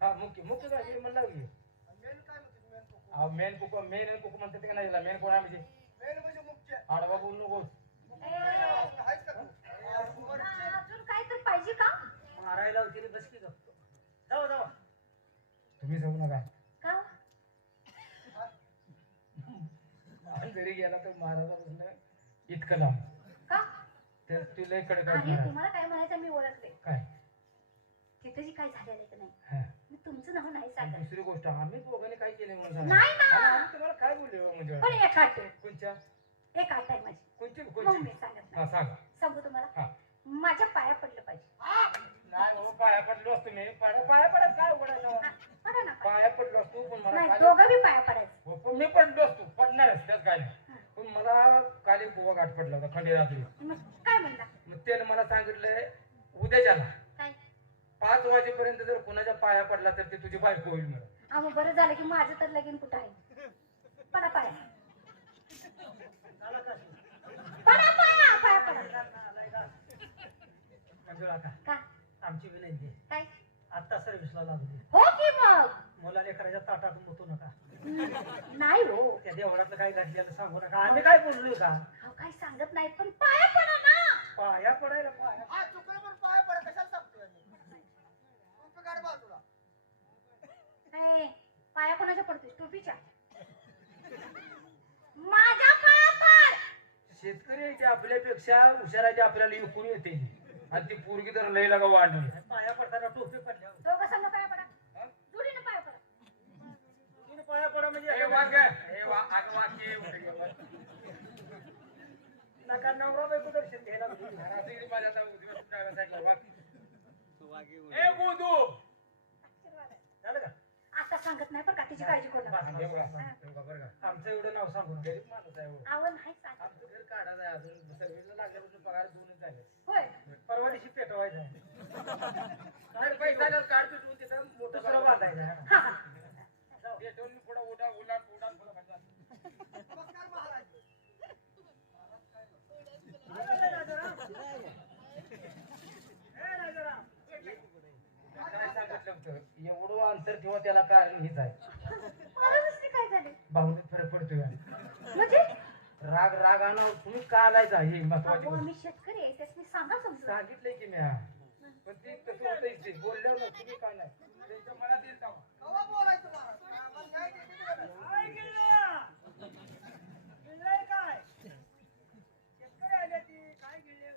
हा मुख्य मुख्य काय? हे म्हणलं की मेन काय म्हणते मेन कोको. अहो मेन कुक मेन आणि कुक म्हणतात का नाही मेन कोण आहे म्हणजे? मेन म्हणजे मुख्य. आडवा बोलू नकोस अजून काय तर पाहिजे का? मारायला होती बस की गप्प. जाऊ जाऊ. तुम्ही सांगू नका. का? जरी गेला तर महाराजापासून इतकं लांब. का? तर तुला इकडे काय? तुम्हाला काय म्हणायचं मी ओळखले काय? तिथे जी काय झालेलं आहे का नाही? हा. मी तुमचं नाव नाही आणि दुसरी गोष्ट आम्ही दोघांनी काय केले म्हणून सांगा. नाही ना. आणि आम्ही तुम्हाला काय बोलले हो म्हणजे? पण एक आठ कोणच्या? एक आठ आहे माझी. कोणची मग कोणची? मी सांगत हा नाही सांगा. सांगू तुम्हाला? माझ्या पाया पडलं पाहिजे. नाही हो पाया पडलो असतो मी. पाया पाया पडत काय उघडायचं पडा ना पाय. पाया पडलो असतो पण मला नाही काल- दोघं बी पाया पडायचं. हो, पण मी पडलो असतो. पडणारच त्यात काय नाही पण मला काल एक गोवा गाठ पडला होता खंडे रात्री मग काय म्हणला? मग त्याने मला सांगितलंय उद्याच्याला. काय पाच वाजेपर्यंत जर कोणाच्या पाया पडला तर ते तुझी बायको होईल म्हणून हा मग बरं झालं की माझं तर लगीन कुठं आहे? पडा पाया. पडा पाया पाया पडा. मंजुळा का का? आमची विनंती आहे. काय? आत्ता सर्व्हिसला लागली हो की मग? मुला लेकराच्या ताटात मुतू नका. हम्म, नाही हो. त्या देवळातलं काय घडलेलं सांगू नका. आम्ही काय बोललोय का? अहो, काही सांगत नाही पण पाया पडा ना. पाया पडायला पाया हा चुकलं पण पाय पडा कशाला सांगतोय आम्ही टोपी काढ बाजूला ए, पाया कोणाच्या पडतोय टोपीच्या माझ्या पाया पड शेतकरी आहे ते आपल्यापेक्षा हुशाराचे आपल्याला विकून येते. आणि ती पोरगी तर लय लागा वाढली. पाया पडताना टोपी दोघं संग पाया पडा. जोडीनं पाया पडा. तिने पाया पडा म्हणजे हे वाक्य, हे वा- अगं वाक्य. नका नवरा बायको दर्शन घ्यायला. माझ्या उजव्या साईडला वाक्य. ए. सांगत नाही पण का तिची काळजी करू नका बरं. आमचं एवढं नाव सांगू नका. गरीब माणूस आहे हो. आवड नाही सांगत आमचं घर काढायचं आहे अजून सर्व्हिसला लागल्यापासून पगार दोनच झाले होय परवा दिवशी पेटवायचं आहे. नाही, पैसे आल्यावर काढतो तू तिथं मोठं दुसरं बांधायचं आहे. हा हा पेटवून पुढं उडा उलाट उडान पुढं खाली. नमस्कार महाराज काय सांगितलं होतं ठेवा त्याला कारण हेच आहे काय झाली? भावनेत फरक पडतोय. म्हणजे? राग राग आणा तुम्ही का आलायचा ही महत्वाची आम्ही शेतकरी आहे त्यास मी सांगा समजून. सांगितलंय की मी. पण ते तसं होतं ते बोलल्यावर ना तुम्ही काय नाही? त्यांच्या मनात येईल का कवा बोलायचं महाराज आम्हाला न्याय देते का नाही? काय गिळलं? गिळलंय काय? शेतकरी आले ती, काय गिळले?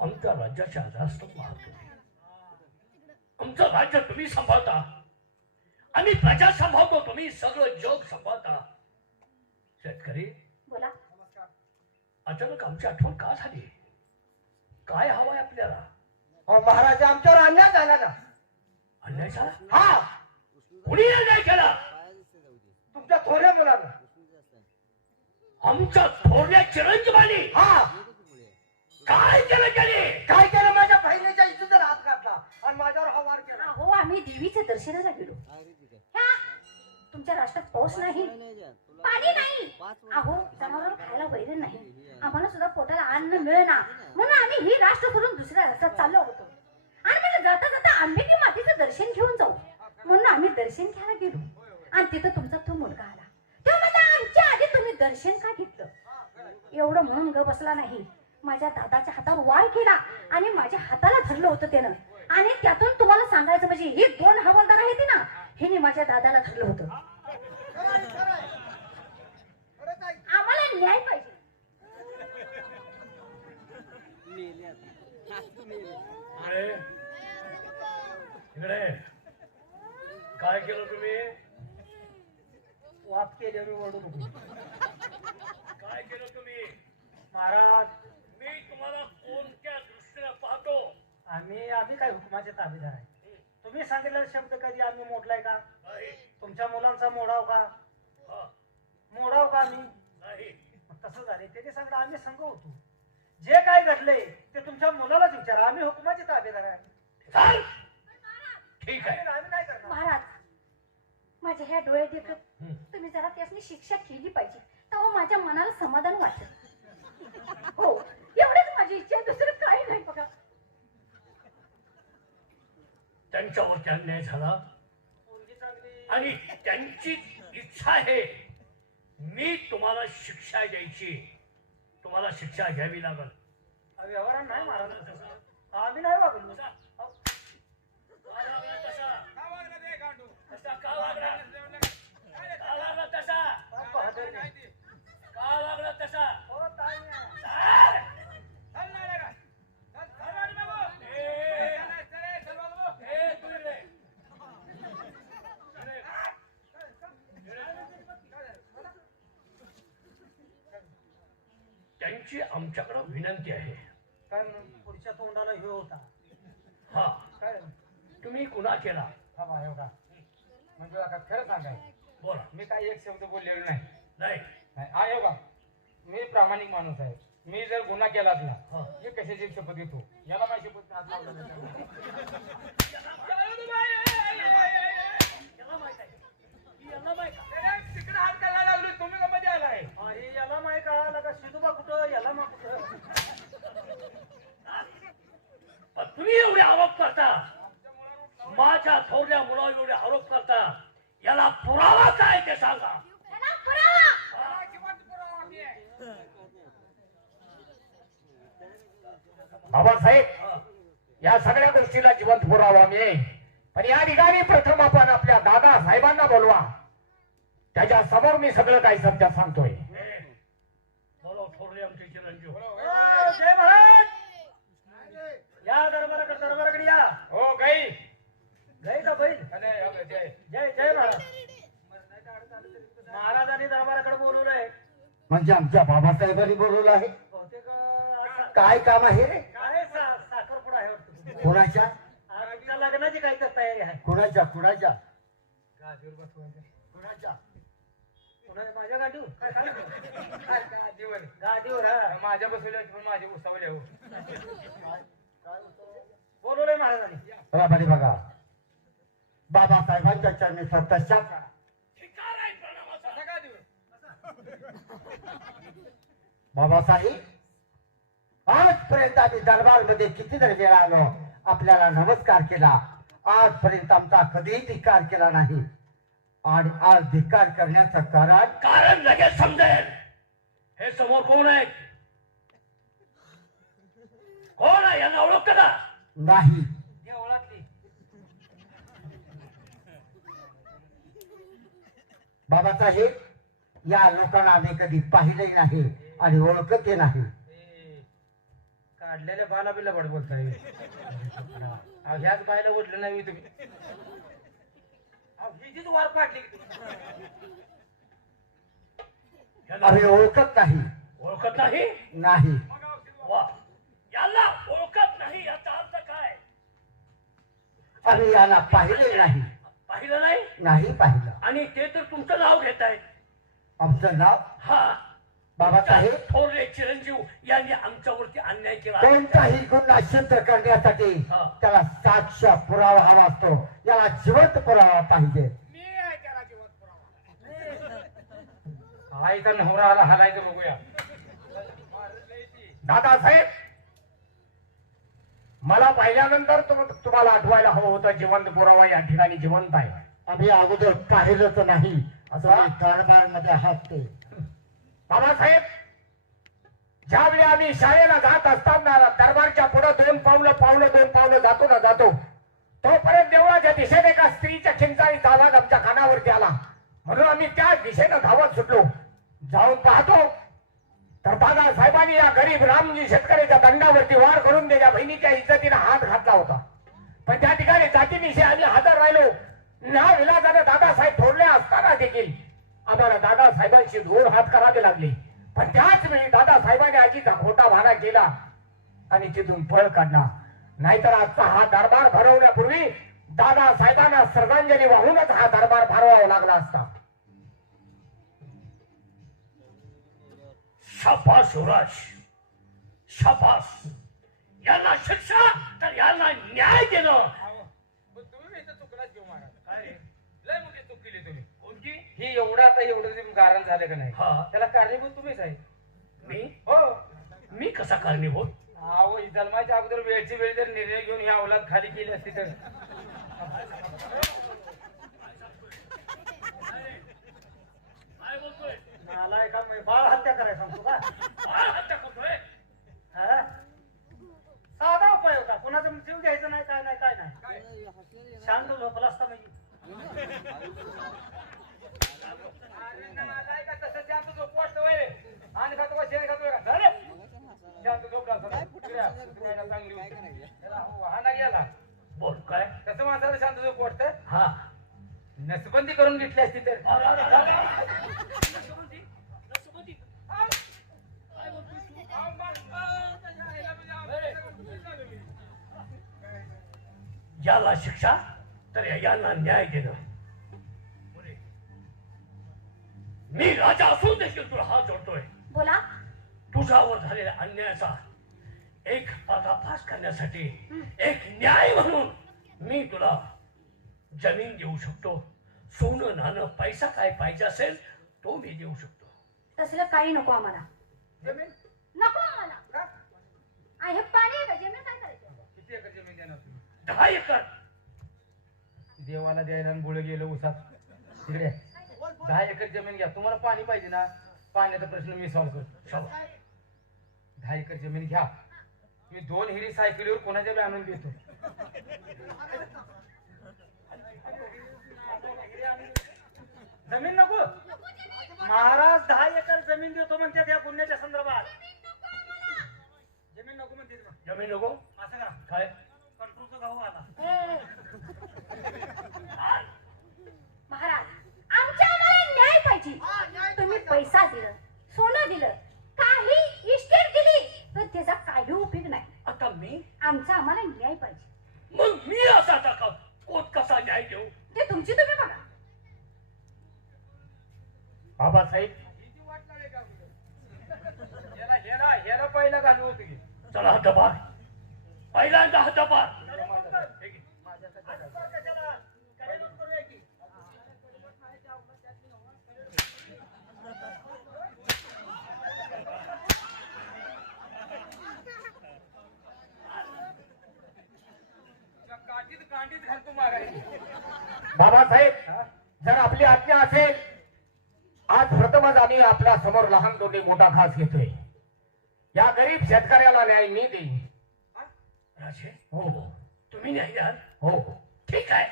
आमच्या राज्याच्या राष्ट्र पाहतो आमचं राज्य तुम्ही सांभाळता. आम्ही प्रजा सांभाळतो तुम्ही सगळं जग सांभाळता. शेतकरी बोला. नमस्कार अचानक आमची आठवण का झाली? काय हवंय आपल्याला? हो महाराज आमच्यावर अन्याय झाला ना. अन्याय झाला? हा. कुणी अन्याय केला? तुमच्या थोड्या मुलांना. आमच्या थोरल्या चिरंजीवानी. हा. काय केलं त्याने? आम्ही देवीच्या दर्शनाला गेलो. ह्या, तुमच्या राष्ट्रात पाऊस नाही पाणी नाही. अहो जनावर खायला वैर नाही. आम्हाला सुद्धा पोटाला अन्न मिळेना. म्हणून आम्ही ही राष्ट्र करून दुसऱ्या राष्ट्रात चाललो होतो आणि म्हणजे जाता जाता आंबेकी मातीचं दर्शन घेऊन जाऊ. म्हणून आम्ही दर्शन घ्यायला गेलो. आणि तिथं तुमचा तो मुलगा आला. तो म्हणला आमच्या आधी तुम्ही दर्शन का घेतलं? एवढं म्हणून ग बसला नाही. माझ्या दादाच्या हातावर वार केला आणि माझ्या हाताला धरलं होतं त्यानं. आणि त्यातून तुम्हाला सांगायचं म्हणजे ही दोन हवालदार आहेत ना हिने माझ्या दादाला धरलं होतं. आम्हाला न्याय पाहिजे. अरे इकडे. काय केलं तुम्ही? वाद केल्यावर ओरडू नको. काय केलं तुम्ही? महाराज मी तुम्हाला आम्ही आम्ही काय हुकुमाचे ताबेदार आहे. तुम्ही सांगितलेला शब्द कधी आम्ही मोडलाय का? नाही तुमच्या मुलांचा मोडाव का? हा, मोडाव का आम्ही? तसं झाले त्याने सांगलं आम्ही संघ होतो. जे काय घडलंय ते तुमच्या मुलालाच विचारा. आम्ही हुकुमाचे ताबेदार आहे. ठीक आहे. आम्ही काय करणार. महाराज माझ्या ह्या डोळ्यात देखत. तुम्ही जरा त्यासनी शिक्षा केली पाहिजे तेव्हा माझ्या मनाला समाधान वाटेल. हो एवढीच माझी इच्छा आहे, दुसरं काही नाही बघा. त्यांच्यावरती अन्याय झाला. आणि त्यांची इच्छा आहे मी तुम्हाला शिक्षा द्यायची. तुम्हाला शिक्षा घ्यावी लागल. व्यवहार नाही तसा. आम्ही नाही वागलो. तसा. अहो, का लागला तसा? तसा का लागला? का लागला तसा? बाप बहादर नाही. का लागला तसा? हो, ताई नाही. चाल! ए, ए, तू इकडे. इकडे. त्यांची आमच्याकडे विनंती आहे. काय म्हणून? पुढच्या तोंडाला हे होता. हा. काय? तुम्ही कुणा केला. थांबा एवढा. म्हणजे आता खरं सांगाय? बोला. मी काही एक शब्द बोललेलो नाही. नाही. नाही हा हे बघा मी प्रामाणिक माणूस आहे. मी जर गुन्हा केला असला हा. मी कशाची शपथ घेतो? याला माझी शपथ लावलं नाही. याला माहीत आहे. याला माहीत आहे हात घालायला लागली तुम्ही का मध्ये आलाय अरे याला माहीत का लगा शिदुबा कुठं? याला मा कुठं? पण तुम्ही एवढे आरोप करता. माझ्या थोरल्या मुलावर एवढे आरोप करता. याला पुरावा काय ते सांगा. बाबासाहेब या सगळ्या गोष्टीला जिवंत पुरावा मी पण या ठिकाणी प्रथम आपण आपल्या दादा साहेबांना बोलवा. त्याच्यासमोर मी सगळं काही सत्य सांगतोय ए, बोलव थोरले आमचे चिरंजीव ओ, जय महाराज या दरबाराकडे दरबाराकडे या. हो गाई. जय का बैल? अरे, अरे, जय. जय जय महाराज महाराजांनी दरबाराकडे बोलवलंय म्हणजे आमच्या बाबासाहेबांनी बोलवलं आहे. बहुतेक काय काम आहे रे? काय साखरपुडा आहे वाटतं. कोणाच्या? तुमच्या लग्नाची काही तर तयारी आहे. कुणाच्या? कुणाच्या. कुणाच्या? माझ्या गाडीवर. काय काय गादीवर हा. माझ्या बसवल्या पण माझे उसावले हो. बोलवलंय महाराजांनी. बघा बाबासाहेबांच्या चरणी प्रणामाचा. बाबासाहेब आजपर्यंत आम्ही दरबारमध्ये कितीतरी वेळा आलो आपल्याला नमस्कार केला. आजपर्यंत आमचा कधीही धिक्कार केला नाही. आणि आज धिक्कार करण्याचं कारण? कारण लगेच समजेल. हे समोर कोण आहेत कोण आहे? यांना ओळखतं का? नाही. देवळातली बाबासाहेब या लोकांना आम्ही कधी पाहिलंही नाही आणि ओळखतही नाही. काढलेल्या बाला बिला बड बोलताय. अहो, ह्याच बायला उठलं नाही तुम्ही. यांना आम्ही ओळखत नाही. ओळखत नाही? नाही. वा. याला ओळखत नाही याचा अर्थ काय? आम्ही याला पाहिले नाही. पाहिलं नाही? नाही पाहिलं. आणि ते तर तुमचं नाव घेत आहेत आमचं नाव? हा. बाबासाहेब थोरले चिरंजीव यांनी आमच्यावरती अन्याय केला. कोणताही गुन्हा सिद्ध करण्यासाठी हा. त्याला साक्ष पुरावा हवा असतो. याला जिवंत पुरावा पाहिजे. नवरा आला हालायचं बघूया. दादासाहेब मला पाहिल्यानंतर तुम- तुम्हाला आठवायला हवं होतं जिवंत पुरावा या ठिकाणी जिवंत आहे. आम्ही अगोदर पाहिलंच नाही. असं दरबारमध्ये आहात ते बाबासाहेब ज्यावेळी आम्ही शाळेला जात असताना दरबारच्या पुढे दोन पावलं पावलं दोन पावलं जातो ना जातो तोपर्यंत देवळाच्या दिशेने एका स्त्रीच्या खिंचाळीचा आवाज आमच्या कानावरती आला. म्हणून आम्ही त्या दिशेनं धावत सुटलो. जाऊन पाहतो. तर दादा साहेबांनी या गरीब रामजी शेतकऱ्याच्या दंडावरती वार करून त्याच्या बहिणीच्या इज्जतीनं हात घातला होता. पण त्या ठिकाणी जातीनिशी आम्ही हजर राहिलो. ना विलासाने दादासाहेब थोडले असताना देखील आम्हाला दादासाहेबांशी जोड हात करावे लागले. पण त्याच वेळी दादासाहेबांनी आजीचा खोटा भाना केला आणि तिथून पळ काढला. नाहीतर आजचा हा दरबार भरवण्यापूर्वी दादा साहेबांना श्रद्धांजली वाहूनच हा दरबार भरवावा लागला असता. शाबास सुराश शाबास. यांना शिक्षा तर यांना न्याय देणं. तुम्ही लय मोठी चूक केली तुम्ही. कोणती? ही एवढं आता एवढं जे गारण झालं का नाही हा. त्याला कारणीभूत तुम्हीच आहे. मी? हो. मी कसा कारणीभूत? अहो जन्माच्या अगोदर वेळची वेळ जर निर्णय घेऊन ही अवलाद खाली केली असती तर. काय बोलतोय नालाय का मी बाळ हत्या करायला सांगतो का? बाळ हत्या करतोय? हा? साधा उपाय होता. कुणाचा जीव घ्यायचा नाही काय नाही काय नाही. शांत झोपला असता म्हणजे. माणसाला शांत झोप हा नसबंदी करून घेतली असती तर याला शिक्षा तर यांना न्याय देणं. मी राजा असून देखील तुला हात जोडतोय. बोला. तुझ्यावर झालेल्या अन्यायाचा एक पर्दाफाश करण्यासाठी एक न्याय म्हणून मी तुला जमीन देऊ शकतो. सोनं नाणं पैसा काय पाहिजे असेल तो मी देऊ शकतो. तसलं काही नको आम्हाला. जमीन? नको आम्हाला. हे पाणी आहे जमीन काय करायचं? किती एकर जमीन देणार दहा एकर. देवाला द्यायला आणि गुळ गेलं उसात तिकडे दहा एकर जमीन घ्या. तुम्हाला पाणी पाहिजे ना? पाण्याचा प्रश्न मी सॉल्व्ह करतो. दहा एकर जमीन घ्या. मी दोन हिरी सायकलीवर कोणाच्या बी आणून देतो. जमीन नको. महाराज दहा एकर जमीन देतो म्हणतात या गुन्ह्याच्या संदर्भात. जमीन नको म्हणते जमीन नको? असं करा. काय? कंट्रोलचा गहू आला ए. महाराज आमच्या आम्हाला न्याय पाहिजे तुम्ही पैसा दिलं सोनं दिलं काही इस्टेट दिली तर त्याचा काही उपयोग नाही आता मी आमचा आम्हाला न्याय पाहिजे मग मी असा टाका कोट कसा न्याय देऊ ते तुमची तुम्ही बघा बाबासाहेब हिची वाट लागली का अगोदर? ह्याला पहिला घालू होती की चला हद्दपार हे घे. कशाला करेलच करूया की त्या काठीत कांडीत घालतो मागायची बाबासाहेब जर आपली आज्ञा असेल आज प्रथमच आम्ही आपल्यासमोर लहान दोन्ही मोठा घास घेतोय. या गरीब शेतकऱ्याला न्याय मी देईन. राजे? हो. तुम्ही न्याय द्याल? हो. ठीक आहे.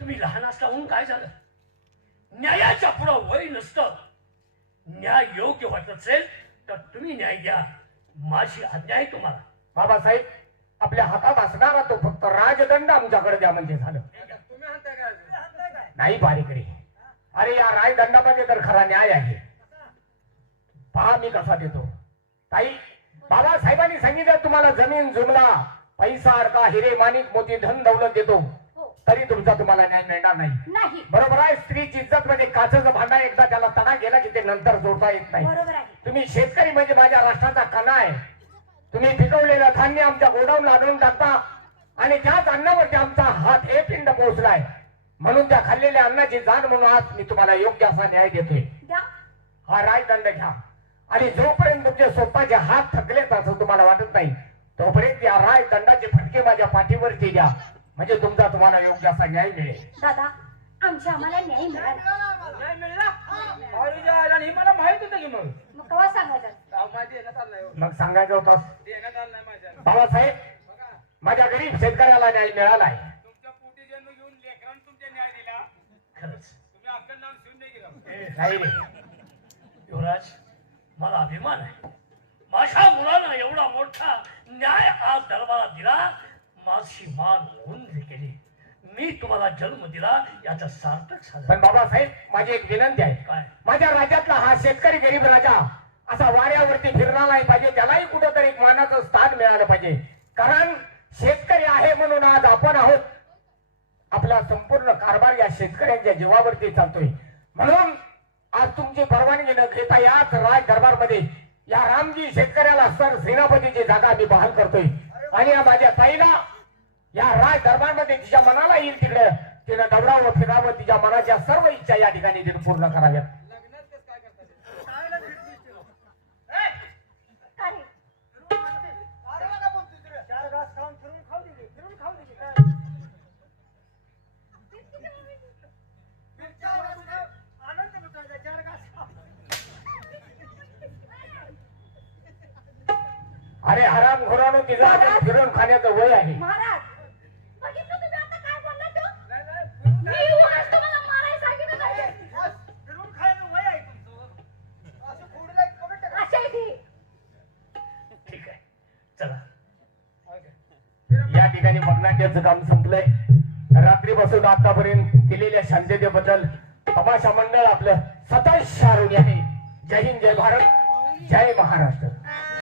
तुम्ही लहान असता म्हणून काय झालं? न्यायाच्या पुढं वय नसतं. न्याय योग्य वाटत असेल तर तुम्ही न्याय द्या. माझी आज्ञा आहे तुम्हाला. बाबासाहेब आपल्या हातात असणारा तो फक्त राजदंड आमच्याकडे द्या म्हणजे झालं. तुम्ही नाही बारीकडे अरे या राजदंडामध्ये तर खरा न्याय आहे. पहा मी कसा देतो. ताई बाबासाहेबांनी सांगितलं तुम्हाला जमीन जुमला पैसा अडका हिरे माणिक मोती धन दौलत देतो. हो. तरी तुमचा तुम्हाला न्याय मिळणार नाही. बरोबर आहे स्त्रीची इज्जत म्हणजे काचेचं भांडा एकदा त्याला तडा गेला की ते नंतर जोडता येत नाही. तुम्ही शेतकरी म्हणजे माझ्या राष्ट्राचा कणा आहे. तुम्ही पिकवलेलं धान्य आमच्या गोडाऊनला आणून टाकता आणि त्याच अन्नावरती आमचा हात हे पिंड पोहोचलाय. म्हणून त्या खाल्लेल्या अन्नाची जाण म्हणून आज मी तुम्हाला योग्य असा न्याय देतोय. हा राजदंड घ्या. आणि जोपर्यंत तुमचे स्वतःचे हात थकलेत असं तुम्हाला वाटत नाही तोपर्यंत या राजदंडाचे फटके माझ्या पाठीवरती द्या. म्हणजे तुमचा तुम्हाला योग्य असा न्याय मिळेल. दादा आमच्या आम्हाला न्याय मिळाला. मिळला हे मला माहीत होतं की मग. कवा सांगायचं? हो. मग सांगायचं होतं. देण्यात आलं नाही माझ्या. बाबासाहेब माझ्या गरीब शेतकऱ्याला न्याय मिळालाय. तुमच्या पोटी जन्म घेऊन लेकरांना तुमच्या न्याय दिला खरंच. नाही गेला नाही रे. युवराज मला अभिमान आहे. माझ्या मुलानं एवढा मोठा न्याय आज दरबारात दिला माझी मान उंच केली. मी तुम्हाला जन्म दिला याचा सार्थक साधन. पण बाबासाहेब माझी एक विनंती आहे. काय? माझ्या राज्यातला हा शेतकरी गरीब राजा असा वाऱ्यावरती नाही पाहिजे त्यालाही कुठंतरी एक मानाचं स्थान मिळालं पाहिजे. कारण शेतकरी आहे म्हणून आज आपण आहोत. आपला संपूर्ण कारभार या शेतकऱ्यांच्या जीवावरती चालतोय. म्हणून आज तुमची परवानगी न घेता याच राज दरबारमध्ये या रामजी शेतकऱ्याला सर सेनापतीची जागा मी बहाल करतोय. आणि या माझ्या ताईला या राज दरबारमध्ये तिच्या मनाला येईल तिकडे तिनं दौडावं फिरावं तिच्या मनाच्या सर्व इच्छा या ठिकाणी तिने पूर्ण कराव्यात. फोडलं एक comment टाका. अशा इथे ठीक आहे. चला. या ठिकाणी मगनाट्याचं काम संपलंय. रात्रीपासून आतापर्यंत दिलेल्या शांततेबद्दल तमाशा मंडळ आपलं सतत शारून आहे. जय हिंद जय भारत जय महाराष्ट्र.